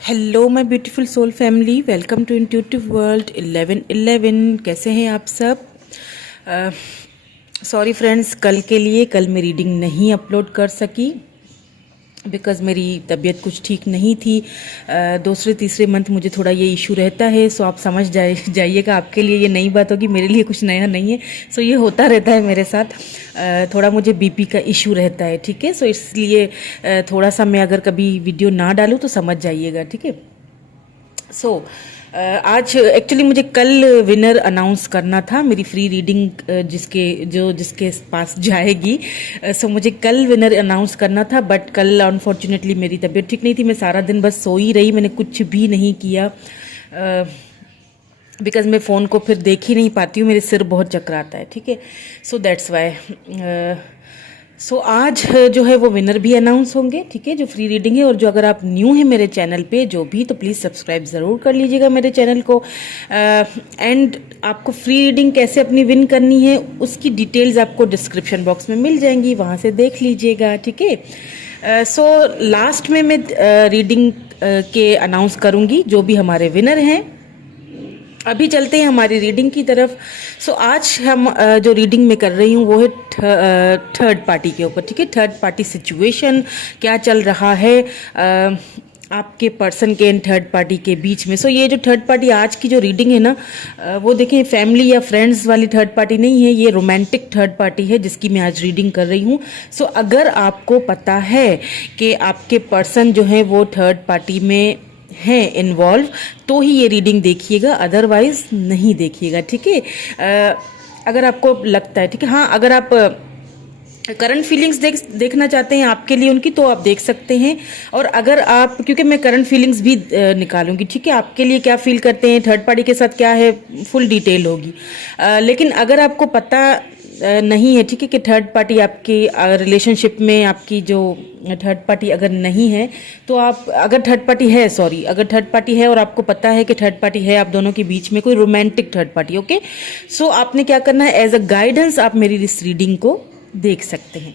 Hello my beautiful soul family, welcome to intuitive world 1111। कैसे हैं आप सब? सॉरी फ्रेंड्स, कल मैं रीडिंग नहीं अपलोड कर सकी बिकॉज़ मेरी तबीयत कुछ ठीक नहीं थी। दूसरे तीसरे मंथ मुझे थोड़ा ये इशू रहता है, सो आप समझ जाइएगा। आपके लिए ये नई बात होगी, मेरे लिए कुछ नया नहीं है। सो ये होता रहता है मेरे साथ। थोड़ा मुझे बीपी का इशू रहता है, ठीक है। सो इसलिए थोड़ा सा मैं अगर कभी वीडियो ना डालूँ तो समझ जाइएगा, ठीक है। सो आज एक्चुअली मुझे कल विनर अनाउंस करना था, मेरी फ्री रीडिंग जिसके पास जाएगी। सो मुझे कल विनर अनाउंस करना था, बट कल अनफॉर्चुनेटली मेरी तबीयत ठीक नहीं थी। मैं सारा दिन बस सोई रही, मैंने कुछ भी नहीं किया बिकॉज मैं फ़ोन को फिर देख ही नहीं पाती हूँ, मेरे सिर बहुत चकराता है, ठीक है। So that's why. सो आज जो है वो विनर भी अनाउंस होंगे, ठीक है, जो फ्री रीडिंग है। और जो अगर आप न्यू हैं मेरे चैनल पे जो भी, तो प्लीज़ सब्सक्राइब ज़रूर कर लीजिएगा मेरे चैनल को। एंड आपको फ्री रीडिंग कैसे अपनी विन करनी है उसकी डिटेल्स आपको डिस्क्रिप्शन बॉक्स में मिल जाएंगी, वहाँ से देख लीजिएगा, ठीक है। सो लास्ट में मैं रीडिंग के अनाउंस करूँगी जो भी हमारे विनर हैं। अभी चलते हैं हमारी रीडिंग की तरफ। सो आज हम जो रीडिंग में कर रही हूँ वो है थर्ड पार्टी के ऊपर, ठीक है। थर्ड पार्टी सिचुएशन क्या चल रहा है आपके पर्सन के एंड थर्ड पार्टी के बीच में। सो ये जो थर्ड पार्टी आज की जो रीडिंग है ना, वो देखें, फैमिली या फ्रेंड्स वाली थर्ड पार्टी नहीं है, ये रोमांटिक थर्ड पार्टी है जिसकी मैं आज रीडिंग कर रही हूँ। सो अगर आपको पता है कि आपके पर्सन जो है वो थर्ड पार्टी में हैं इन्वॉल्व, तो ही ये रीडिंग देखिएगा, अदरवाइज नहीं देखिएगा, ठीक है। अगर आपको लगता है, ठीक है, हाँ, अगर आप करंट फीलिंग्स देखना चाहते हैं आपके लिए उनकी, तो आप देख सकते हैं। और अगर आप, क्योंकि मैं करंट फीलिंग्स भी निकालूंगी, ठीक है, आपके लिए क्या फील करते हैं, थर्ड पार्टी के साथ क्या है, फुल डिटेल होगी। लेकिन अगर आपको पता नहीं है, ठीक है, कि थर्ड पार्टी आपकी रिलेशनशिप में, आपकी जो थर्ड पार्टी अगर नहीं है, तो आप, अगर थर्ड पार्टी है, सॉरी, अगर थर्ड पार्टी है और आपको पता है कि थर्ड पार्टी है आप दोनों के बीच में, कोई रोमांटिक थर्ड पार्टी, ओके। सो आपने क्या करना है, एज अ गाइडेंस आप मेरी इस रीडिंग को देख सकते हैं।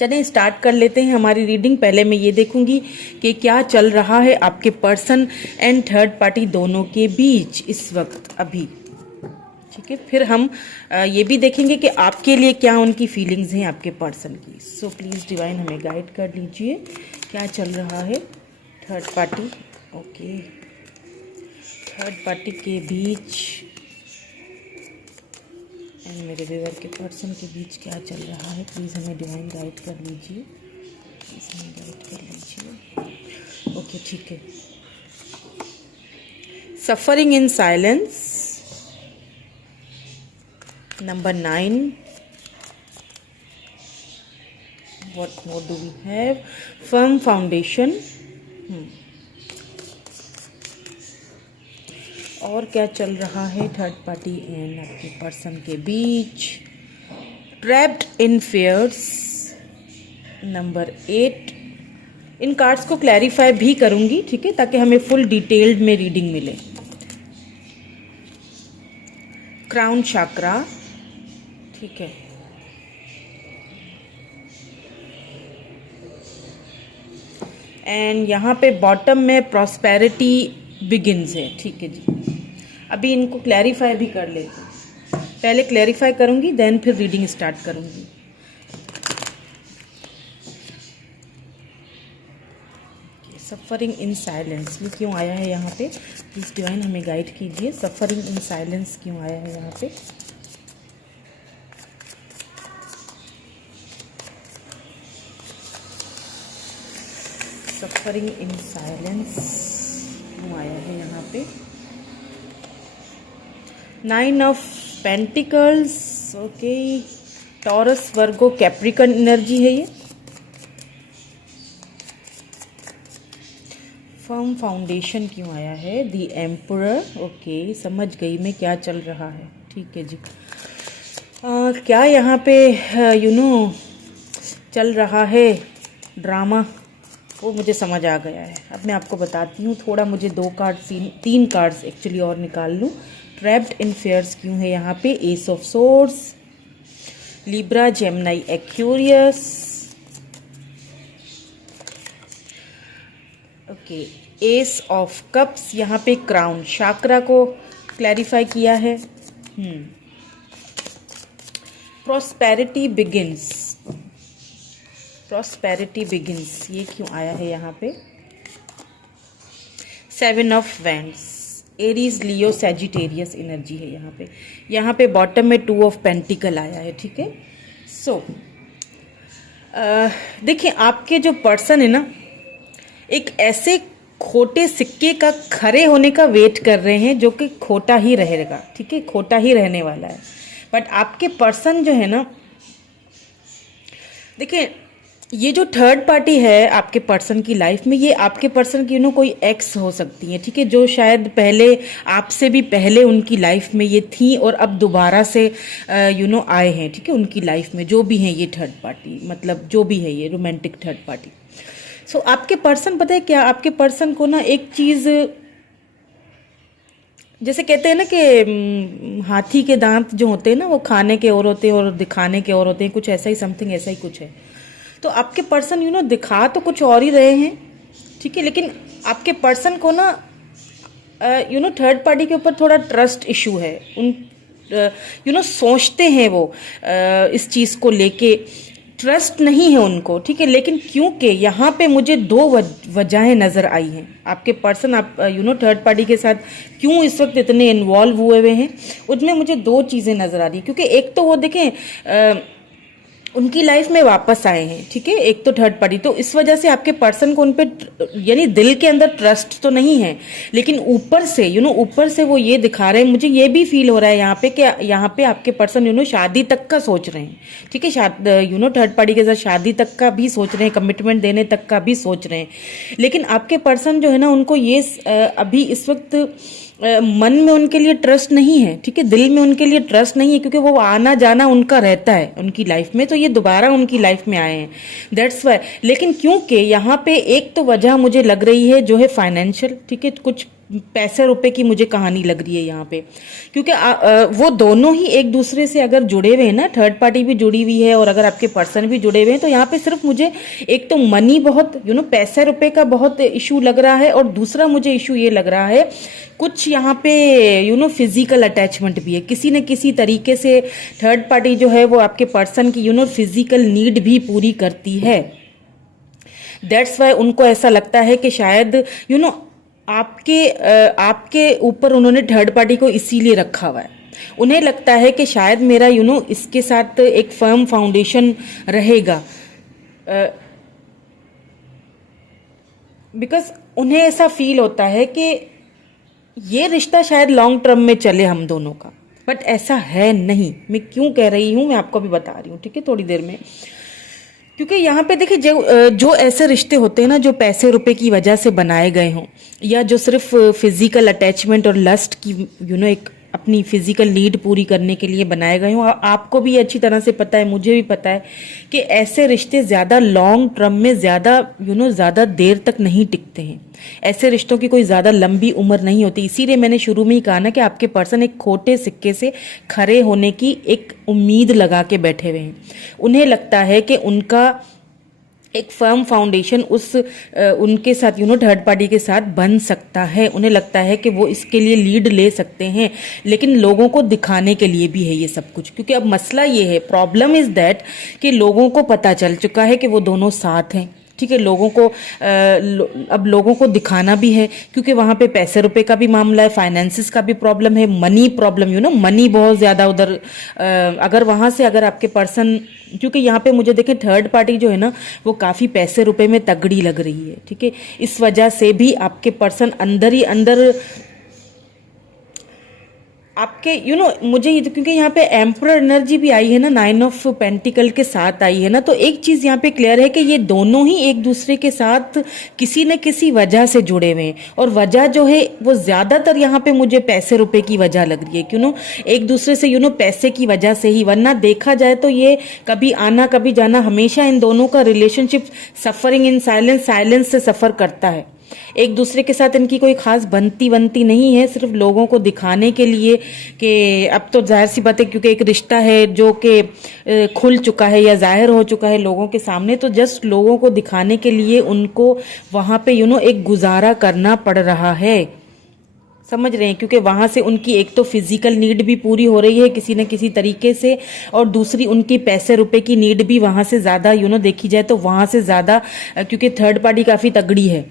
चलिए स्टार्ट कर लेते हैं हमारी रीडिंग। पहले मैं ये देखूंगी कि क्या चल रहा है आपके पर्सन एंड थर्ड पार्टी दोनों के बीच इस वक्त अभी, ठीक है। फिर हम ये भी देखेंगे कि आपके लिए क्या उनकी फीलिंग्स हैं आपके पर्सन की। सो प्लीज़ डिवाइन हमें गाइड कर लीजिए, क्या चल रहा है third party, okay, third party के बीच एंड मेरे व्यूअर के पर्सन के बीच क्या चल रहा है। प्लीज़ हमें डिवाइन गाइड कर लीजिए, प्लीज़ हमें गाइड कर लीजिए, ओके, ठीक है। Suffering in silence, number 9, what more do we have? Firm foundation, और क्या चल रहा है थर्ड पार्टी एंड आपके पर्सन के बीच। Trapped in fears, number 8। इन कार्ड्स को क्लैरिफाई भी करूंगी, ठीक है, ताकि हमें फुल डिटेल्ड में रीडिंग मिले। क्राउन चक्रा, ठीक है, एंड यहाँ पे बॉटम में प्रॉस्पेरिटी बिगिन्स है, ठीक है जी। अभी इनको क्लैरिफाई भी कर लेते हैं, पहले क्लैरिफाई करूंगी देन फिर रीडिंग स्टार्ट करूंगी। सफरिंग इन साइलेंस, ये क्यों आया है यहाँ पे, प्लीज डिवाइन हमें गाइड कीजिए। सफरिंग इन साइलेंस क्यों आया है यहाँ पे। सफरिंग इन साइलेंस क्यों आया है यहाँ पे। 9 of pentacles, okay, taurus, Virgo, Capricorn energy है ये। फर्म फाउंडेशन क्यों आया है। द एम्परर, ओके, समझ गई मैं क्या चल रहा है, ठीक है जी। क्या यहाँ पे चल रहा है ड्रामा, वो मुझे समझ आ गया है। अब मैं आपको बताती हूँ, थोड़ा मुझे 2 कार्ड, 3 कार्ड्स एक्चुअली और निकाल लूँ। ट्रैप्ड इन फेयर्स क्यों है यहाँ पे। S of swords, Libra, Gemini, Aquarius, okay, S of cups, यहाँ पे क्राउन शाकरा को क्लैरिफाई किया है। प्रॉस्पेरिटी बिगिंस, प्रॉस्पेरिटी बिगिंस, ये क्यों आया है यहाँ पे? Seven of wands, Aries Leo Sagittarius energy है यहाँ पे। यहाँ पे बॉटम में टू ऑफ पेंटिकल आया है, ठीक है। सो देखिए, आपके जो पर्सन है ना, एक ऐसे खोटे सिक्के का खरे होने का वेट कर रहे हैं जो कि खोटा ही रहेगा, ठीक है, खोटा ही रहने वाला है। बट आपके पर्सन जो है ना, देखिए, ये जो थर्ड पार्टी है आपके पर्सन की लाइफ में, ये आपके पर्सन की कोई एक्स हो सकती है, ठीक है, जो शायद पहले आपसे भी पहले उनकी लाइफ में ये थी और अब दोबारा से आए हैं, ठीक है, उनकी लाइफ में जो भी हैं ये थर्ड पार्टी, मतलब जो भी है ये रोमांटिक थर्ड पार्टी। सो आपके पर्सन, पता है क्या, आपके पर्सन को ना एक चीज़, जैसे कहते हैं ना कि हाथी के दांत जो होते हैं ना, वो खाने के और होते हैं और दिखाने के और होते हैं, कुछ ऐसा ही, समथिंग ऐसा ही कुछ है। तो आपके पर्सन दिखा तो कुछ और ही रहे हैं, ठीक है, लेकिन आपके पर्सन को ना थर्ड पार्टी के ऊपर थोड़ा ट्रस्ट इशू है। उन सोचते हैं वो इस चीज़ को लेके, ट्रस्ट नहीं है उनको, ठीक है। लेकिन क्योंकि यहाँ पे मुझे दो वजहें नज़र आई हैं, आपके पर्सन आप थर्ड पार्टी के साथ क्यों इस वक्त इतने इन्वॉल्व हुए हैं, उसमें मुझे दो चीज़ें नज़र आ रही हैं। क्योंकि एक तो वो देखें उनकी लाइफ में वापस आए हैं, ठीक है, एक तो थर्ड पार्टी, तो इस वजह से आपके पर्सन को उन पे यानी दिल के अंदर ट्रस्ट तो नहीं है, लेकिन ऊपर से ऊपर से वो ये दिखा रहे हैं, मुझे ये भी फील हो रहा है यहाँ पे कि यहाँ पे आपके पर्सन शादी तक का सोच रहे हैं, ठीक है, थर्ड पार्टी के साथ शादी तक का भी सोच रहे हैं, कमिटमेंट देने तक का भी सोच रहे हैं। लेकिन आपके पर्सन जो है ना, उनको ये अभी इस वक्त मन में उनके लिए ट्रस्ट नहीं है, ठीक है, दिल में उनके लिए ट्रस्ट नहीं है, क्योंकि वो आना जाना उनका रहता है उनकी लाइफ में, तो ये दोबारा उनकी लाइफ में आए हैं, दैट्स वाई। लेकिन क्योंकि यहाँ पे एक तो वजह मुझे लग रही है जो है फाइनेंशियल, ठीक है, कुछ पैसे रुपए की मुझे कहानी लग रही है यहाँ पे, क्योंकि वो दोनों ही एक दूसरे से अगर जुड़े हुए हैं ना, थर्ड पार्टी भी जुड़ी हुई है और अगर आपके पर्सन भी जुड़े हुए हैं, तो यहाँ पे सिर्फ मुझे एक तो मनी बहुत पैसे रुपए का बहुत इशू लग रहा है, और दूसरा मुझे इशू ये लग रहा है कुछ यहाँ पे फिजिकल अटैचमेंट भी है, किसी न किसी तरीके से थर्ड पार्टी जो है वो आपके पर्सन की फिजिकल नीड भी पूरी करती है। दैट्स वाई उनको ऐसा लगता है कि शायद आपके ऊपर उन्होंने थर्ड पार्टी को इसीलिए रखा हुआ है। उन्हें लगता है कि शायद मेरा इसके साथ एक फर्म फाउंडेशन रहेगा, बिकॉज उन्हें ऐसा फील होता है कि ये रिश्ता शायद लॉन्ग टर्म में चले हम दोनों का, बट ऐसा है नहीं। मैं क्यों कह रही हूँ मैं आपको भी बता रही हूँ, ठीक है, थोड़ी देर में। क्योंकि यहाँ पे देखिए जो ऐसे रिश्ते होते हैं ना, जो पैसे रुपए की वजह से बनाए गए हों, या जो सिर्फ फिजिकल अटैचमेंट और लस्ट की एक अपनी फिजिकल नीड पूरी करने के लिए बनाए गए हों, आपको भी अच्छी तरह से पता है, मुझे भी पता है कि ऐसे रिश्ते ज़्यादा लॉन्ग टर्म में ज़्यादा देर तक नहीं टिकते हैं। ऐसे रिश्तों की कोई ज़्यादा लंबी उम्र नहीं होती। इसीलिए मैंने शुरू में ही कहा ना कि आपके पर्सन एक खोटे सिक्के से खरे होने की एक उम्मीद लगा के बैठे हुए हैं। उन्हें लगता है कि उनका एक फर्म फाउंडेशन उनके साथ थर्ड पार्टी के साथ बन सकता है। उन्हें लगता है कि वो इसके लिए लीड ले सकते हैं, लेकिन लोगों को दिखाने के लिए भी है ये सब कुछ। क्योंकि अब मसला ये है, प्रॉब्लम इज दैट कि लोगों को पता चल चुका है कि वो दोनों साथ हैं, ठीक है। लोगों को अब लोगों को दिखाना भी है, क्योंकि वहाँ पे पैसे रुपए का भी मामला है, फाइनेंसिस का भी प्रॉब्लम है, मनी प्रॉब्लम मनी बहुत ज़्यादा उधर। अगर वहाँ से अगर आपके पर्सन, क्योंकि यहाँ पे मुझे देखें थर्ड पार्टी जो है ना वो काफ़ी पैसे रुपए में तगड़ी लग रही है, ठीक है। इस वजह से भी आपके पर्सन अंदर ही अंदर आपके मुझे क्योंकि यहाँ पे एम्परर एनर्जी भी आई है ना, 9 ऑफ पेंटिकल के साथ आई है ना, तो एक चीज़ यहाँ पे क्लियर है कि ये दोनों ही एक दूसरे के साथ किसी न किसी वजह से जुड़े हुए हैं। और वजह जो है वो ज़्यादातर यहाँ पे मुझे पैसे रुपए की वजह लग रही है, एक दूसरे से पैसे की वजह से ही। वरना देखा जाए तो ये कभी आना कभी जाना, हमेशा इन दोनों का रिलेशनशिप सफरिंग इन साइलेंस से सफ़र करता है। एक दूसरे के साथ इनकी कोई खास बनती नहीं है, सिर्फ लोगों को दिखाने के लिए कि अब तो जाहिर सी बात है क्योंकि एक रिश्ता है जो कि खुल चुका है या जाहिर हो चुका है लोगों के सामने, तो जस्ट लोगों को दिखाने के लिए उनको वहां पे एक गुजारा करना पड़ रहा है। समझ रहे हैं? क्योंकि वहां से उनकी एक तो फिजिकल नीड भी पूरी हो रही है किसी न किसी तरीके से, और दूसरी उनकी पैसे रुपए की नीड भी वहां से ज्यादा देखी जाए तो वहां से ज्यादा, क्योंकि थर्ड पार्टी काफी तगड़ी है,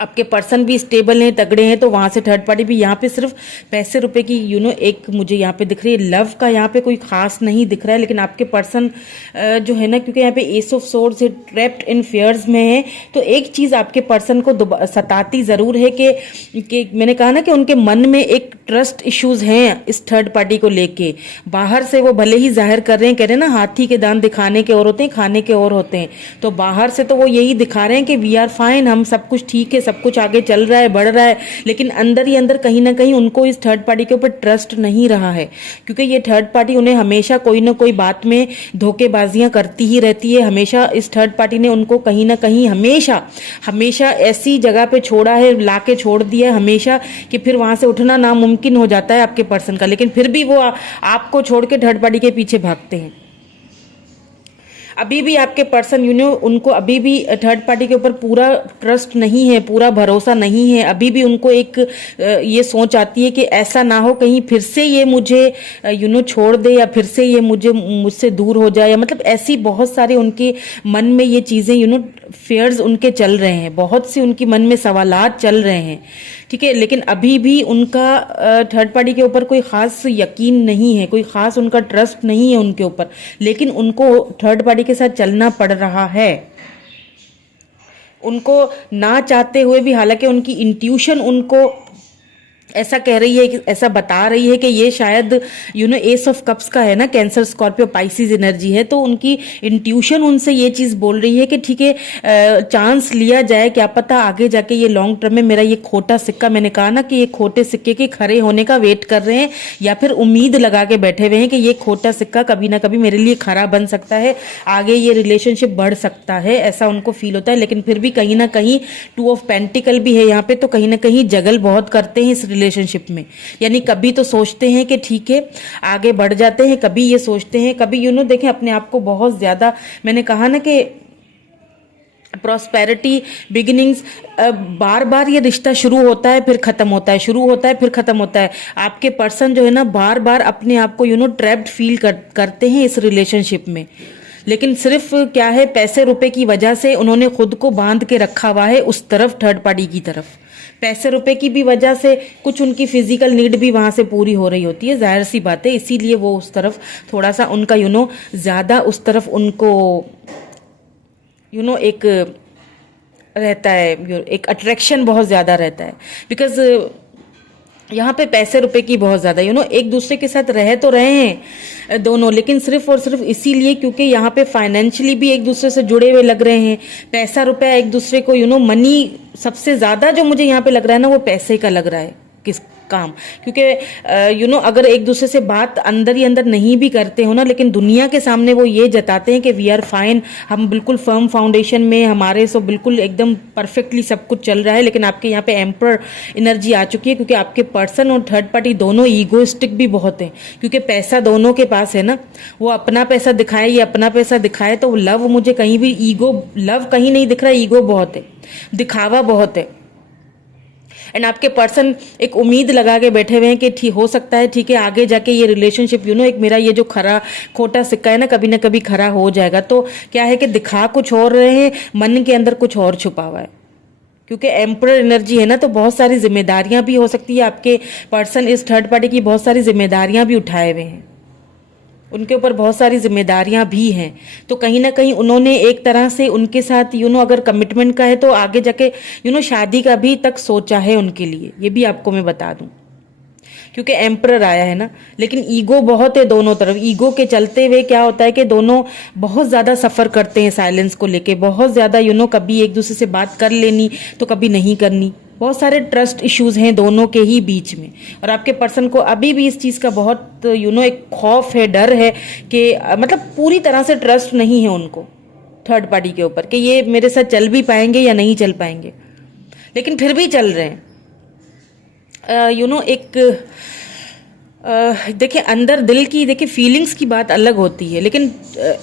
आपके पर्सन भी स्टेबल हैं, तगड़े हैं, तो वहां से थर्ड पार्टी भी यहाँ पे सिर्फ पैसे रुपए की एक मुझे यहाँ पे दिख रही है। लव का यहाँ पे कोई खास नहीं दिख रहा है, लेकिन आपके पर्सन जो है ना, क्योंकि यहाँ पे एस ऑफ सोर्ड्स है, ट्रैप्ड इन फियर्स में है, तो एक चीज आपके पर्सन को सताती जरूर है कि मैंने कहा ना कि उनके मन में एक ट्रस्ट इश्यूज हैं इस थर्ड पार्टी को लेके। बाहर से वो भले ही जाहिर कर रहे हैं, कह रहे हैं ना हाथी के दांत दिखाने के और होते हैं, खाने के और होते हैं, तो बाहर से तो वो यही दिखा रहे हैं कि वी आर फाइन, हम सब कुछ ठीक है, सब कुछ आगे चल रहा है, बढ़ रहा है, लेकिन अंदर ही अंदर कहीं ना कहीं उनको इस थर्ड पार्टी के ऊपर ट्रस्ट नहीं रहा है, क्योंकि ये थर्ड पार्टी उन्हें हमेशा कोई ना कोई बात में धोखेबाजियां करती ही रहती है। हमेशा इस थर्ड पार्टी ने उनको कहीं ना कहीं हमेशा हमेशा ऐसी जगह पे छोड़ा है, लाके छोड़ दिया है हमेशा, कि फिर वहां से उठना नामुमकिन हो जाता है आपके पर्सन का, लेकिन फिर भी वो आपको छोड़ के थर्ड पार्टी के पीछे भागते हैं। अभी भी आपके पर्सन उनको अभी भी थर्ड पार्टी के ऊपर पूरा ट्रस्ट नहीं है, पूरा भरोसा नहीं है। अभी भी उनको एक ये सोच आती है कि ऐसा ना हो कहीं फिर से ये मुझे छोड़ दे, या फिर से ये मुझसे दूर हो जाए, या मतलब ऐसी बहुत सारे उनके मन में ये चीजें फेयर्स उनके चल रहे हैं, बहुत सी उनकी मन में सवालात चल रहे हैं, ठीक है। लेकिन अभी भी उनका थर्ड पार्टी के ऊपर कोई खास यकीन नहीं है, कोई खास उनका ट्रस्ट नहीं है उनके ऊपर, लेकिन उनको थर्ड पार्टी के साथ चलना पड़ रहा है, उनको ना चाहते हुए भी। हालांकि उनकी इंट्यूशन उनको ऐसा कह रही है, ऐसा बता रही है कि ये शायद एस ऑफ कप्स का है ना, कैंसर स्कॉर्पियो पाइसिस एनर्जी है, तो उनकी इंट्यूशन उनसे ये चीज बोल रही है कि ठीक है, चांस लिया जाए, क्या पता आगे जाके ये लॉन्ग टर्म में मेरा ये खोटा सिक्का, मैंने कहा ना कि ये खोटे सिक्के के खड़े होने का वेट कर रहे हैं, या फिर उम्मीद लगा के बैठे हुए हैं कि ये खोटा सिक्का कभी ना कभी मेरे लिए खरा बन सकता है, आगे ये रिलेशनशिप बढ़ सकता है, ऐसा उनको फील होता है। लेकिन फिर भी कहीं ना कहीं 2 ऑफ पेंटिकल भी है यहाँ पे, तो कहीं ना कहीं जगल बहुत करते हैं इस रिलेशनशिप में। यानी कभी तो सोचते हैं कि ठीक है आगे बढ़ जाते हैं, कभी ये सोचते हैं, कभी देखें अपने आप को बहुत ज्यादा, मैंने कहा ना कि प्रॉस्पेरिटी बिगिनिंग्स, बार बार ये रिश्ता शुरू होता है फिर खत्म होता है, शुरू होता है फिर खत्म होता है। आपके पर्सन जो है ना बार बार अपने आप को ट्रैप्ड फील करते हैं इस रिलेशनशिप में, लेकिन सिर्फ क्या है, पैसे रुपए की वजह से उन्होंने खुद को बांध के रखा हुआ है उस तरफ, थर्ड पार्टी की तरफ। पैसे रुपए की भी वजह से कुछ उनकी फिजिकल नीड भी वहां से पूरी हो रही होती है, जाहिर सी बात है, इसीलिए वो उस तरफ थोड़ा सा उनका ज्यादा उस तरफ उनको एक रहता है, एक अट्रैक्शन बहुत ज्यादा रहता है, बिकॉज यहाँ पे पैसे रुपए की बहुत ज्यादा एक दूसरे के साथ रह तो रहे हैं दोनों, लेकिन सिर्फ और सिर्फ इसीलिए क्योंकि यहाँ पे फाइनेंशियली भी एक दूसरे से जुड़े हुए लग रहे हैं। पैसा रुपया एक दूसरे को मनी, सबसे ज्यादा जो मुझे यहाँ पे लग रहा है ना वो पैसे का लग रहा है किस काम, क्योंकि अगर एक दूसरे से बात अंदर ही अंदर नहीं भी करते हो ना, लेकिन दुनिया के सामने वो ये जताते हैं कि वी आर फाइन, हम बिल्कुल फर्म फाउंडेशन में, हमारे सो बिल्कुल एकदम परफेक्टली सब कुछ चल रहा है। लेकिन आपके यहाँ पे एम्पर एनर्जी आ चुकी है, क्योंकि आपके पर्सन और थर्ड पार्टी दोनों ईगोइस्टिक भी बहुत है, क्योंकि पैसा दोनों के पास है ना, वो अपना पैसा दिखाए, ये अपना पैसा दिखाए, तो लव मुझे कहीं भी लव कहीं नहीं दिख रहा, ईगो बहुत है, दिखावा बहुत है। एंड आपके पर्सन एक उम्मीद लगा के बैठे हुए हैं कि ठीक हो सकता है, ठीक है आगे जाके ये रिलेशनशिप एक मेरा ये जो खरा खोटा सिक्का है ना कभी खरा हो जाएगा। तो क्या है कि दिखा कुछ और रहे हैं, मन के अंदर कुछ और छुपा हुआ है, क्योंकि एम्परर एनर्जी है ना, तो बहुत सारी जिम्मेदारियां भी हो सकती है, आपके पर्सन इस थर्ड पार्टी की बहुत सारी जिम्मेदारियां भी उठाए हुए हैं, उनके ऊपर बहुत सारी जिम्मेदारियां भी हैं। तो कहीं ना कहीं उन्होंने एक तरह से उनके साथ अगर कमिटमेंट का है तो आगे जाके शादी का भी तक सोचा है उनके लिए, ये भी आपको मैं बता दूं, क्योंकि एम्परर आया है ना। लेकिन ईगो बहुत है दोनों तरफ, ईगो के चलते हुए क्या होता है कि दोनों बहुत ज्यादा सफर करते हैं साइलेंस को लेके, बहुत ज्यादा कभी एक दूसरे से बात कर लेनी तो कभी नहीं करनी, बहुत सारे ट्रस्ट इश्यूज हैं दोनों के ही बीच में। और आपके पर्सन को अभी भी इस चीज का बहुत एक खौफ है, डर है कि मतलब पूरी तरह से ट्रस्ट नहीं है उनको थर्ड पार्टी के ऊपर कि ये मेरे साथ चल भी पाएंगे या नहीं चल पाएंगे। लेकिन फिर भी चल रहे हैं। एक देखिए अंदर दिल की, देखिए फीलिंग्स की बात अलग होती है, लेकिन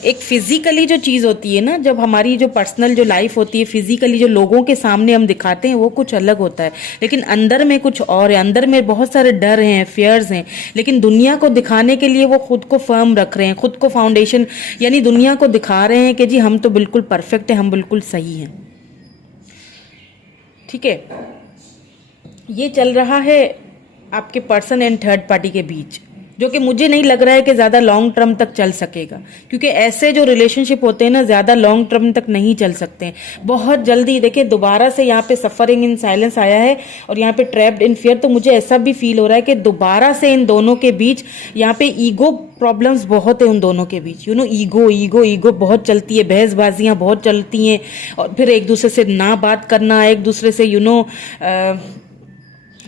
एक फिजिकली जो चीज़ होती है ना, जब हमारी जो पर्सनल जो लाइफ होती है, फिजिकली जो लोगों के सामने हम दिखाते हैं वो कुछ अलग होता है, लेकिन अंदर में कुछ और है। अंदर में बहुत सारे डर हैं, फियर्स हैं, लेकिन दुनिया को दिखाने के लिए वो खुद को फर्म रख रहे हैं, खुद को फाउंडेशन, यानी दुनिया को दिखा रहे हैं कि जी हम तो बिल्कुल परफेक्ट हैं, हम बिल्कुल सही हैं। ठीक है, ये चल रहा है आपके पर्सन एंड थर्ड पार्टी के बीच, जो कि मुझे नहीं लग रहा है कि ज़्यादा लॉन्ग टर्म तक चल सकेगा, क्योंकि ऐसे जो रिलेशनशिप होते हैं ना, ज़्यादा लॉन्ग टर्म तक नहीं चल सकते हैं। बहुत जल्दी देखिए दोबारा से यहाँ पे सफरिंग इन साइलेंस आया है और यहाँ पे ट्रैप्ड इन फियर, तो मुझे ऐसा भी फील हो रहा है कि दोबारा से इन दोनों के बीच यहाँ पे ईगो प्रॉब्लम्स बहुत है उन दोनों के बीच। ईगो ईगो ईगो बहुत चलती है, बहसबाजियाँ बहुत चलती हैं, और फिर एक दूसरे से ना बात करना, एक दूसरे से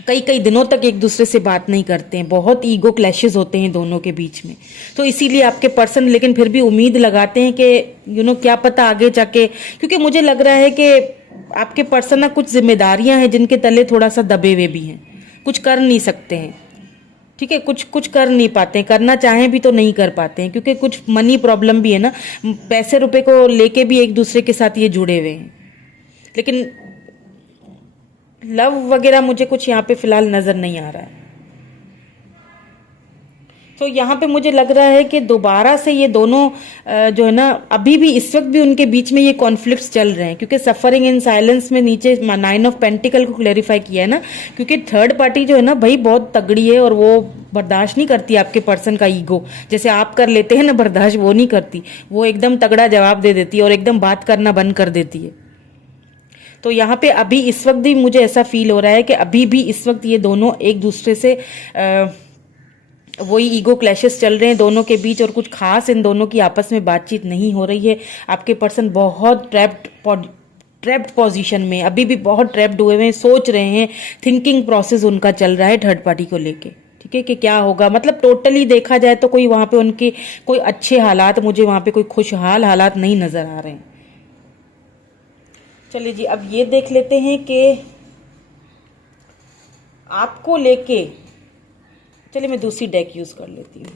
कई कई दिनों तक एक दूसरे से बात नहीं करते हैं, बहुत ईगो क्लैशेस होते हैं दोनों के बीच में। तो इसीलिए आपके पर्सन लेकिन फिर भी उम्मीद लगाते हैं कि क्या पता आगे जाके, क्योंकि मुझे लग रहा है कि आपके पर्सन ना कुछ जिम्मेदारियां हैं जिनके तले थोड़ा सा दबे हुए भी हैं, कुछ कर नहीं सकते हैं। ठीक है, कुछ कर नहीं पाते हैं, करना चाहें भी तो नहीं कर पाते हैं, क्योंकि कुछ मनी प्रॉब्लम भी है ना, पैसे रुपए को लेके भी एक दूसरे के साथ ये जुड़े हुए हैं। लेकिन लव वगैरह मुझे कुछ यहाँ पे फिलहाल नजर नहीं आ रहा है। तो यहाँ पे मुझे लग रहा है कि दोबारा से ये दोनों जो है ना, अभी भी इस वक्त भी उनके बीच में ये कॉन्फ्लिक्ट्स चल रहे हैं, क्योंकि सफरिंग इन साइलेंस में नीचे 9 ऑफ पेंटिकल को क्लेरिफाई किया है ना, क्योंकि थर्ड पार्टी जो है ना भाई बहुत तगड़ी है और वो बर्दाश्त नहीं करती आपके पर्सन का ईगो। जैसे आप कर लेते हैं ना बर्दाश्त, वो नहीं करती, वो एकदम तगड़ा जवाब दे देती है और एकदम बात करना बंद कर देती है। तो यहाँ पे अभी इस वक्त भी मुझे ऐसा फील हो रहा है कि अभी भी इस वक्त ये दोनों एक दूसरे से वही ईगो क्लैशेस चल रहे हैं दोनों के बीच, और कुछ खास इन दोनों की आपस में बातचीत नहीं हो रही है। आपके पर्सन बहुत ट्रैप्ड पोजीशन में, अभी भी बहुत ट्रैप्ड हुए हैं, सोच रहे हैं, थिंकिंग प्रोसेस उनका चल रहा है थर्ड पार्टी को लेके। ठीक है, कि क्या होगा, मतलब टोटली देखा जाए तो कोई वहाँ पे उनके कोई अच्छे हालात, मुझे वहाँ पे कोई खुशहाल हालात नहीं नजर आ रहे हैं। चलिए जी, अब ये देख लेते हैं कि आपको लेके, चलिए मैं दूसरी डेक यूज कर लेती हूँ।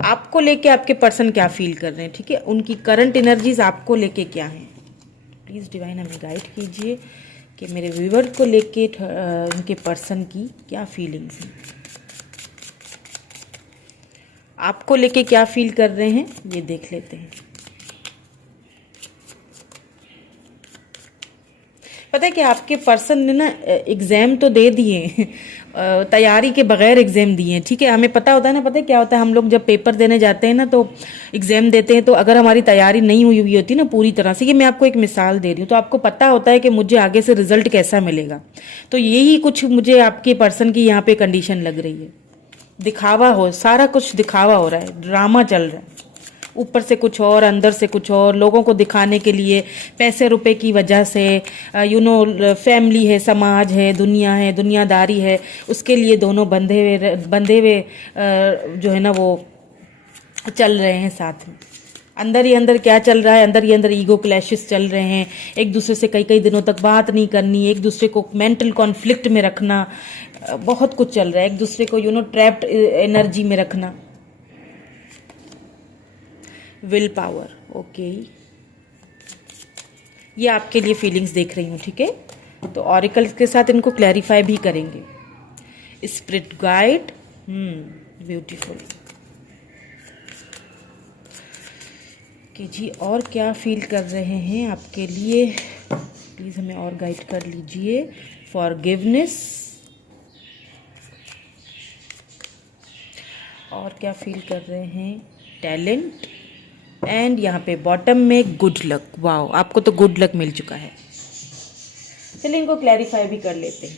आपको लेके आपके पर्सन क्या फील कर रहे हैं, ठीक है, उनकी करंट एनर्जीज आपको लेके क्या है। प्लीज डिवाइन हमें गाइड कीजिए कि मेरे व्यूअर को लेके उनके पर्सन की क्या फीलिंग्स हैं, आपको लेके क्या फील कर रहे हैं, ये देख लेते हैं। पता है कि आपके पर्सन ने ना एग्जाम तो दे दिए, तैयारी के बगैर एग्जाम दिए हैं। ठीक है, हमें पता होता है ना, पता है क्या होता है, हम लोग जब पेपर देने जाते हैं ना तो एग्जाम देते हैं, तो अगर हमारी तैयारी नहीं हुई हुई होती ना पूरी तरह से, ये मैं आपको एक मिसाल दे रही हूँ, तो आपको पता होता है कि मुझे आगे से रिजल्ट कैसा मिलेगा। तो यही कुछ मुझे आपके पर्सन की यहाँ पे कंडीशन लग रही है। दिखावा हो, सारा कुछ दिखावा हो रहा है, ड्रामा चल रहा है, ऊपर से कुछ और अंदर से कुछ और, लोगों को दिखाने के लिए, पैसे रुपए की वजह से, फैमिली है, समाज है, दुनिया है, दुनियादारी है, उसके लिए दोनों बंधे हुए जो है ना वो चल रहे हैं साथ में। अंदर ही अंदर क्या चल रहा है, अंदर ही अंदर ईगो क्लैशेस चल रहे हैं, एक दूसरे से कई कई दिनों तक बात नहीं करनी, एक दूसरे को मेंटल कॉन्फ्लिक्ट में रखना, बहुत कुछ चल रहा है, एक दूसरे को ट्रैप्ड एनर्जी में रखना। विल पावर, ओके, ये आपके लिए फीलिंग्स देख रही हूँ। ठीक है, तो ऑरिकल के साथ इनको क्लैरिफाई भी करेंगे। स्पिरिट गाइड, ब्यूटीफुल कि जी और क्या फील कर रहे हैं आपके लिए, प्लीज हमें और गाइड कर लीजिए। फॉरगिवनेस, और क्या फील कर रहे हैं, टैलेंट, एंड यहाँ पे बॉटम में गुड लक। वाओ, आपको तो गुड लक मिल चुका है। चलिए इनको क्लैरिफाई भी कर लेते हैं।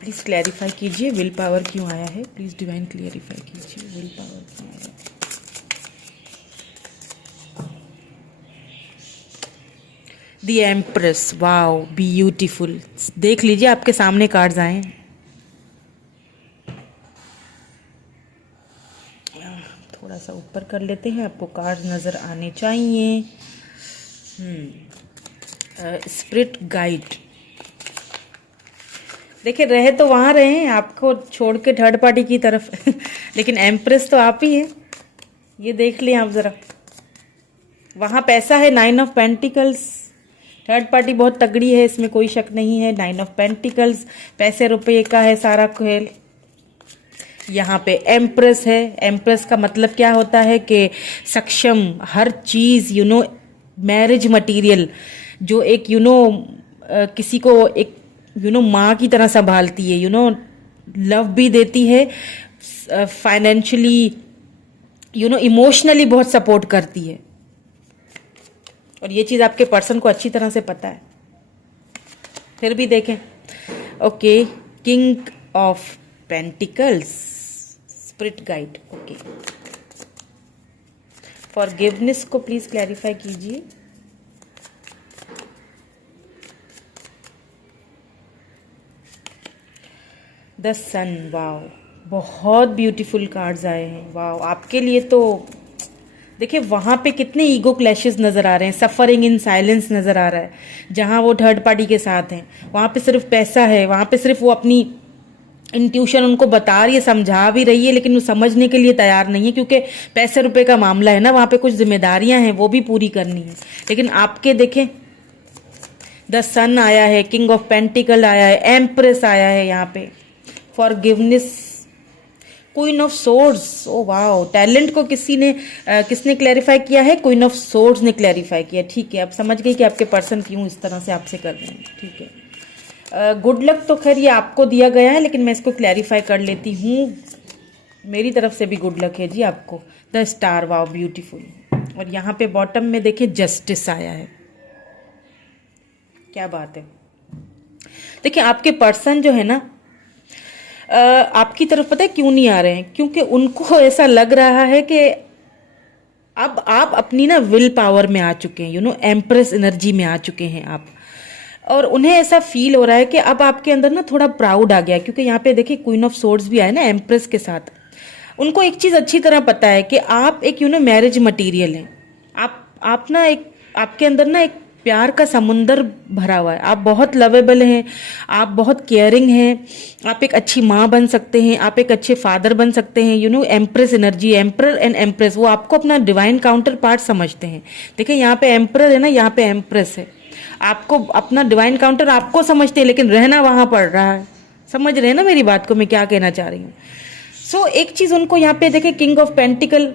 प्लीज क्लैरिफाई कीजिए विल पावर क्यों आया है, प्लीज डिवाइन क्लैरिफाई कीजिए विल पावर क्यों आया है। द एम्प्रेस, वाओ ब्यूटीफुल, देख लीजिए आपके सामने कार्ड्स आए हैं। थोड़ा सा ऊपर कर लेते हैं, आपको कार्ड नजर आने चाहिए। Spirit guide. देखिए रहे तो वहाँ रहे हैं आपको छोड़ के थर्ड पार्टी की तरफ लेकिन एम्प्रेस तो आप ही हैं, ये देख लें आप ज़रा। वहाँ पैसा है, 9 ऑफ पेंटिकल्स, थर्ड पार्टी बहुत तगड़ी है, इसमें कोई शक नहीं है। 9 ऑफ पेंटिकल्स, पैसे रुपए का है सारा खेल। यहाँ पे एम्प्रेस है। एम्प्रेस का मतलब क्या होता है कि सक्षम, हर चीज़ मैरिज मटेरियल जो एक किसी को एक माँ की तरह संभालती है, लव भी देती है, फाइनेंशियली इमोशनली बहुत सपोर्ट करती है। और ये चीज़ आपके पर्सन को अच्छी तरह से पता है। फिर भी देखें, okay, king of pentacles, spirit guide, okay. Forgiveness को प्लीज क्लैरिफाई कीजिए। द सन, वाओ, बहुत ब्यूटीफुल कार्ड्स आए हैं, वाओ। आपके लिए तो देखिए वहाँ पे कितने ईगो क्लैशेस नज़र आ रहे हैं, सफरिंग इन साइलेंस नज़र आ रहा है। जहाँ वो थर्ड पार्टी के साथ हैं वहाँ पे सिर्फ पैसा है, वहाँ पे सिर्फ वो अपनी इंट्यूशन उनको बता रही है, समझा भी रही है, लेकिन वो समझने के लिए तैयार नहीं है क्योंकि पैसे रुपए का मामला है ना, वहाँ पे कुछ जिम्मेदारियां हैं वो भी पूरी करनी है। लेकिन आपके देखें, द सन आया है, किंग ऑफ पेंटिकल आया है, एम्प्रेस आया है, यहाँ पे forgiveness, queen of swords, oh wow. Talent को किसने क्लैरिफाई किया है? क्वीन ऑफ सोर्ड्स ने क्लैरिफाई किया। ठीक है, अब समझ गई कि आपके पर्सन क्यों इस तरह से आपसे कर रहे हैं। ठीक है, गुड लक तो खैर ये आपको दिया गया है, लेकिन मैं इसको क्लैरिफाई कर लेती हूँ। मेरी तरफ से भी गुड लक है जी आपको। The star, wow beautiful. और यहाँ पे बॉटम में देखिए जस्टिस आया है, क्या बात है। देखिए आपके पर्सन जो है ना, आपकी तरफ पता है क्यों नहीं आ रहे हैं? क्योंकि उनको ऐसा लग रहा है कि अब आप अपनी ना विल पावर में आ चुके हैं, एम्प्रेस एनर्जी में आ चुके हैं आप। और उन्हें ऐसा फील हो रहा है कि अब आपके अंदर ना थोड़ा प्राउड आ गया है, क्योंकि यहाँ पे देखिए क्वीन ऑफ सोर्ड्स भी आए ना एम्प्रेस के साथ। उनको एक चीज अच्छी तरह पता है कि आप एक मैरिज मटेरियल हैं। आप ना एक, आपके अंदर ना एक प्यार का समुंदर भरा हुआ है। आप बहुत लवेबल हैं, आप बहुत केयरिंग हैं, आप एक अच्छी माँ बन सकते हैं, आप एक अच्छे फादर बन सकते हैं। Empress energy, emperor and empress, वो आपको अपना डिवाइन काउंटर पार्ट समझते हैं। देखिए यहाँ पे एम्परर है ना, यहाँ पे एम्प्रेस है। आपको अपना डिवाइन काउंटर आपको समझते हैं, लेकिन रहना वहां पड़ रहा है। समझ रहे हैं ना मेरी बात को, मैं क्या कहना चाह रही हूँ? सो एक चीज उनको यहाँ पे देखे, किंग ऑफ पेंटिकल,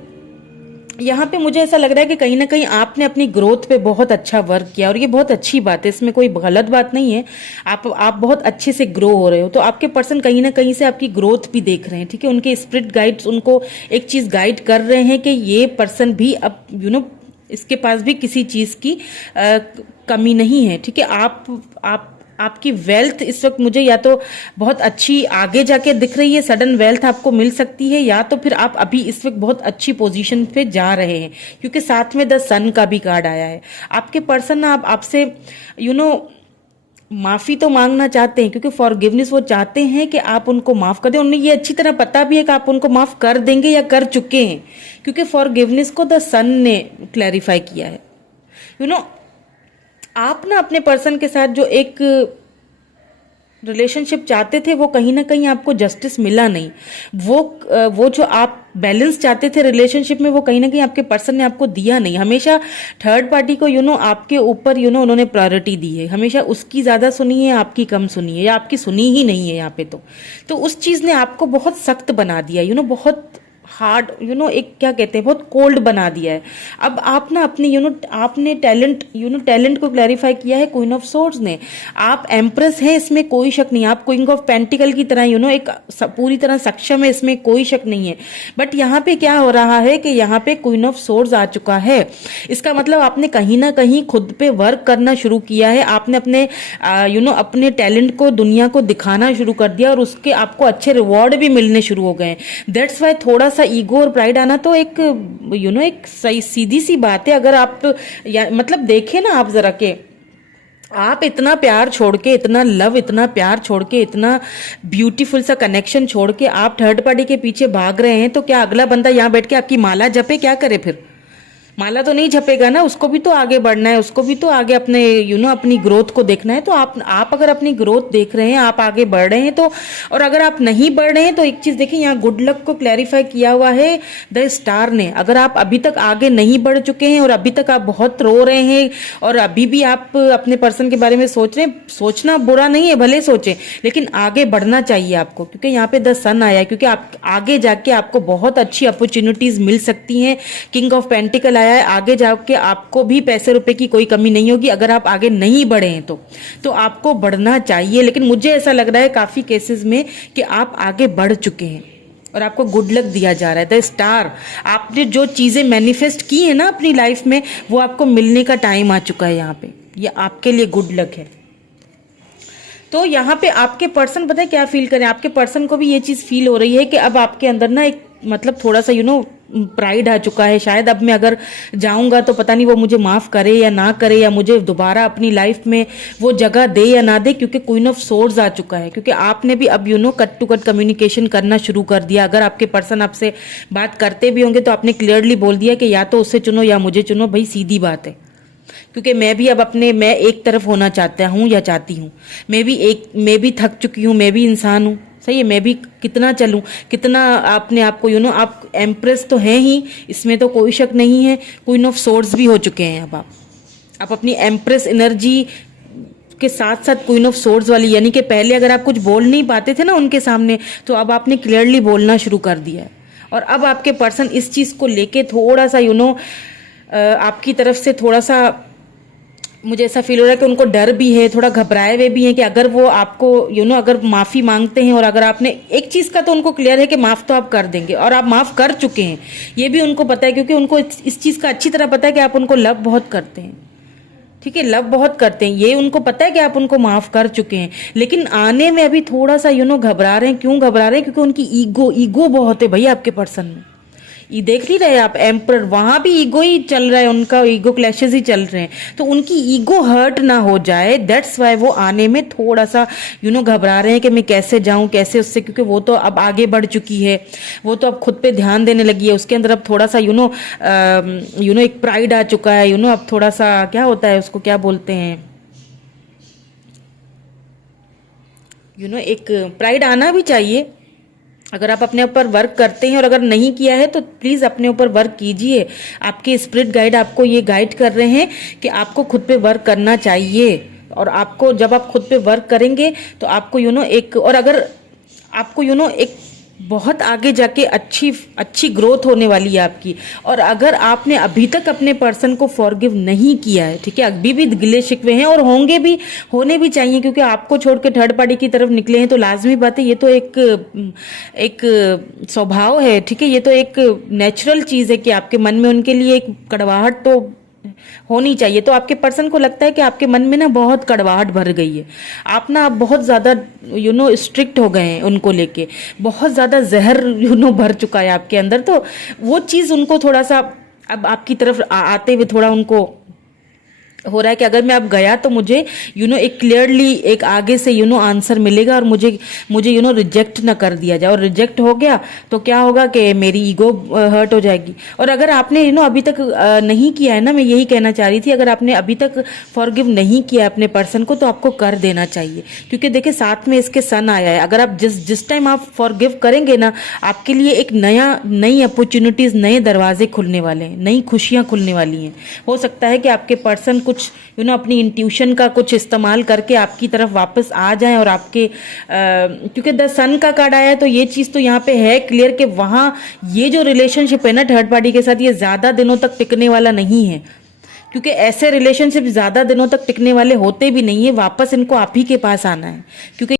यहाँ पे मुझे ऐसा लग रहा है कि कहीं ना कहीं आपने अपनी ग्रोथ पे बहुत अच्छा वर्क किया, और ये बहुत अच्छी बात है, इसमें कोई गलत बात नहीं है। आप बहुत अच्छे से ग्रो हो रहे हो, तो आपके पर्सन कहीं ना कहीं से आपकी ग्रोथ भी देख रहे हैं। ठीक है, उनके स्पिरिट गाइड्स उनको एक चीज गाइड कर रहे हैं कि ये पर्सन भी अब इसके पास भी किसी चीज की कमी नहीं है। ठीक है, आपकी वेल्थ इस वक्त मुझे या तो बहुत अच्छी आगे जाके दिख रही है, सडन वेल्थ आपको मिल सकती है, या तो फिर आप अभी इस वक्त बहुत अच्छी पोजीशन पे जा रहे हैं, क्योंकि साथ में द सन का भी कार्ड आया है। आपके पर्सन ना आपसे माफी तो मांगना चाहते हैं, क्योंकि फॉरगिवनेस वो चाहते हैं कि आप उनको माफ कर दें। उन्हें ये अच्छी तरह पता भी है कि आप उनको माफ कर देंगे या कर चुके हैं, क्योंकि फॉरगिवनेस को द सन ने क्लैरिफाई किया है। आप ना अपने पर्सन के साथ जो एक रिलेशनशिप चाहते थे, वो कहीं ना कहीं आपको जस्टिस मिला नहीं। वो जो आप बैलेंस चाहते थे रिलेशनशिप में, वो कहीं ना कहीं आपके पर्सन ने आपको दिया नहीं। हमेशा थर्ड पार्टी को आपके ऊपर उन्होंने प्रायोरिटी दी है। हमेशा उसकी ज्यादा सुनी है, आपकी कम सुनी है, या आपकी सुनी ही नहीं है यहाँ पे। तो उस चीज ने आपको बहुत सख्त बना दिया, बहुत हार्ड, एक क्या कहते हैं, बहुत कोल्ड बना दिया है। अब आप ना अपनी आपने टैलेंट को क्लैरिफाई किया है क्वीन ऑफ सोर्ड्स ने। आप एम्प्रेस हैं, इसमें कोई शक नहीं। आप क्वीन ऑफ पेंटिकल की तरह एक पूरी तरह सक्षम है, इसमें कोई शक नहीं है। बट यहाँ पे क्या हो रहा है कि यहाँ पे क्वीन ऑफ सोर्ड्स आ चुका है। इसका मतलब आपने कहीं ना कहीं खुद पे वर्क करना शुरू किया है। आपने अपने अपने टैलेंट को दुनिया को दिखाना शुरू कर दिया, और उसके आपको अच्छे रिवॉर्ड भी मिलने शुरू हो गए। दैट्स वाई थोड़ा सा ईगो और प्राइड आना तो एक एक सही सीधी सी बात है। अगर आप मतलब देखें ना आप जरा के, आप इतना प्यार छोड़ के, इतना लव, इतना प्यार छोड़ के, इतना ब्यूटीफुल सा कनेक्शन छोड़ के आप थर्ड पार्टी के पीछे भाग रहे हैं, तो क्या अगला बंदा यहाँ बैठ के आपकी माला जपे? क्या करे फिर? माला तो नहीं झपेगा ना, उसको भी तो आगे बढ़ना है, उसको भी तो आगे अपने अपनी ग्रोथ को देखना है। तो आप अगर अपनी ग्रोथ देख रहे हैं, आप आगे बढ़ रहे हैं तो, और अगर आप नहीं बढ़ रहे हैं तो एक चीज देखिए, यहाँ गुड लक को क्लैरिफाई किया हुआ है द स्टार ने। अगर आप अभी तक आगे नहीं बढ़ चुके हैं और अभी तक आप बहुत रो रहे हैं और अभी भी आप अपने पर्सन के बारे में सोच रहे हैं, सोचना बुरा नहीं है, भले सोचें, लेकिन आगे बढ़ना चाहिए आपको, क्योंकि यहाँ पे द सन आया है, क्योंकि आप आगे जाके आपको बहुत अच्छी अपॉर्चुनिटीज मिल सकती हैं। किंग ऑफ पेंटिकल आया है, आगे जाके आपको भी पैसे रुपए की कोई कमी नहीं होगी। अगर आप आगे नहीं बढ़े हैं तो आपको बढ़ना चाहिए, लेकिन मुझे ऐसा लग रहा है काफी केसेस में कि आप आगे बढ़ चुके हैं और आपको गुड लक दिया जा रहा है। द स्टार, आपने जो चीजें मैनिफेस्ट की है ना अपनी लाइफ में, वो आपको मिलने का टाइम आ चुका है। यहाँ पे ये आपके लिए गुड लक है। तो यहाँ पे आपके पर्सन पता है क्या फील करें, आपके पर्सन को भी ये चीज फील हो रही है कि अब आपके अंदर ना एक मतलब थोड़ा सा प्राइड आ चुका है। शायद अब मैं अगर जाऊंगा तो पता नहीं वो मुझे माफ करे या ना करे, या मुझे दोबारा अपनी लाइफ में वो जगह दे या ना दे, क्योंकि क्वीन ऑफ सोर्ड्स आ चुका है। क्योंकि आपने भी अब कट टू कट कम्युनिकेशन करना शुरू कर दिया। अगर आपके पर्सन आपसे बात करते भी होंगे तो आपने क्लियरली बोल दिया कि या तो उससे चुनो या मुझे चुनो, भाई सीधी बात है। क्योंकि मैं भी अब मैं एक तरफ होना चाहता हूँ या चाहती हूँ। मैं भी थक चुकी हूँ, मैं भी इंसान हूँ, सही है। मैं भी कितना चलूं, कितना अपने आप को आप एम्प्रेस तो हैं ही, इसमें तो कोई शक नहीं है। क्वीन ऑफ सोर्ड्स भी हो चुके हैं अब आप अपनी एम्प्रेस एनर्जी के साथ साथ क्वीन ऑफ सोर्ड्स वाली, यानी कि पहले अगर आप कुछ बोल नहीं पाते थे ना उनके सामने, तो अब आपने क्लियरली बोलना शुरू कर दिया है। और अब आपके पर्सन इस चीज को लेके थोड़ा सा आपकी तरफ से थोड़ा सा, मुझे ऐसा फील हो रहा है कि उनको डर भी है, थोड़ा घबराए हुए भी हैं कि अगर वो आपको अगर माफी मांगते हैं और अगर आपने एक चीज का, तो उनको क्लियर है कि माफ तो आप कर देंगे और आप माफ कर चुके हैं, ये भी उनको पता है। क्योंकि उनको इस चीज का अच्छी तरह पता है कि आप उनको लव बहुत करते हैं, ठीक है, लव बहुत करते हैं, ये उनको पता है कि आप उनको माफ कर चुके हैं। लेकिन आने में अभी थोड़ा सा घबरा रहे हैं। क्यों घबरा रहे हैं? क्योंकि उनकी ईगो बहुत है भाई आपके पर्सन में। ये देख नहीं रहे आप, एम्पर वहां भी ईगो ही चल रहा है, उनका ईगो क्लैशेस ही चल रहे हैं। तो उनकी ईगो हर्ट ना हो जाए, दैट्स वाई वो आने में थोड़ा सा घबरा रहे हैं कि मैं कैसे जाऊं, कैसे उससे, क्योंकि वो तो अब आगे बढ़ चुकी है, वो तो अब खुद पे ध्यान देने लगी है, उसके अंदर अब थोड़ा सा एक प्राइड आ चुका है। अब थोड़ा सा क्या होता है, उसको क्या बोलते हैं, एक प्राइड आना भी चाहिए। अगर आप अपने ऊपर वर्क करते हैं और अगर नहीं किया है तो प्लीज अपने ऊपर वर्क कीजिए। आपके स्पिरिट गाइड आपको ये गाइड कर रहे हैं कि आपको खुद पे वर्क करना चाहिए। और आपको जब आप खुद पे वर्क करेंगे तो आपको एक, और अगर आपको एक बहुत आगे जाके अच्छी ग्रोथ होने वाली है आपकी। और अगर आपने अभी तक अपने पर्सन को फॉरगिव नहीं किया है, ठीक है, अभी भी गिले शिकवे हैं और होंगे भी, होने भी चाहिए, क्योंकि आपको छोड़ के थर्ड पार्टी की तरफ निकले हैं तो लाजमी बात है, ये तो एक स्वभाव है, ठीक है, ये तो एक नेचुरल चीज है कि आपके मन में उनके लिए एक कड़वाहट तो होनी चाहिए। तो आपके पर्सन को लगता है कि आपके मन में ना बहुत कड़वाहट भर गई है, आप ना बहुत ज्यादा स्ट्रिक्ट हो गए हैं उनको लेके, बहुत ज्यादा जहर भर चुका है आपके अंदर। तो वो चीज उनको थोड़ा सा अब आपकी तरफ आते हुए थोड़ा उनको हो रहा है कि अगर मैं अब गया तो मुझे एक क्लियरली एक आगे से आंसर मिलेगा और मुझे रिजेक्ट ना कर दिया जाए। और रिजेक्ट हो गया तो क्या होगा कि मेरी ईगो हर्ट हो जाएगी। और अगर आपने अभी तक नहीं किया है ना, मैं यही कहना चाह रही थी, अगर आपने अभी तक फॉरगिव नहीं किया अपने पर्सन को तो आपको कर देना चाहिए। क्योंकि देखिए साथ में इसके सन आया है, अगर आप जिस टाइम आप फॉरगिव करेंगे ना, आपके लिए एक नई अपॉर्चुनिटीज, नए दरवाजे खुलने वाले हैं, नई खुशियां खुलने वाली हैं। हो सकता है कि आपके पर्सन कुछ अपनी इंट्यूशन का कुछ इस्तेमाल करके आपकी तरफ वापस आ जाएं और आपके क्योंकि द सन का कार्ड आया है तो ये चीज तो यहाँ पे है क्लियर कि वहां ये जो रिलेशनशिप है ना थर्ड पार्टी के साथ, ये ज्यादा दिनों तक टिकने वाला नहीं है। क्योंकि ऐसे रिलेशनशिप ज्यादा दिनों तक टिकने वाले होते भी नहीं है, वापस इनको आप ही के पास आना है। क्योंकि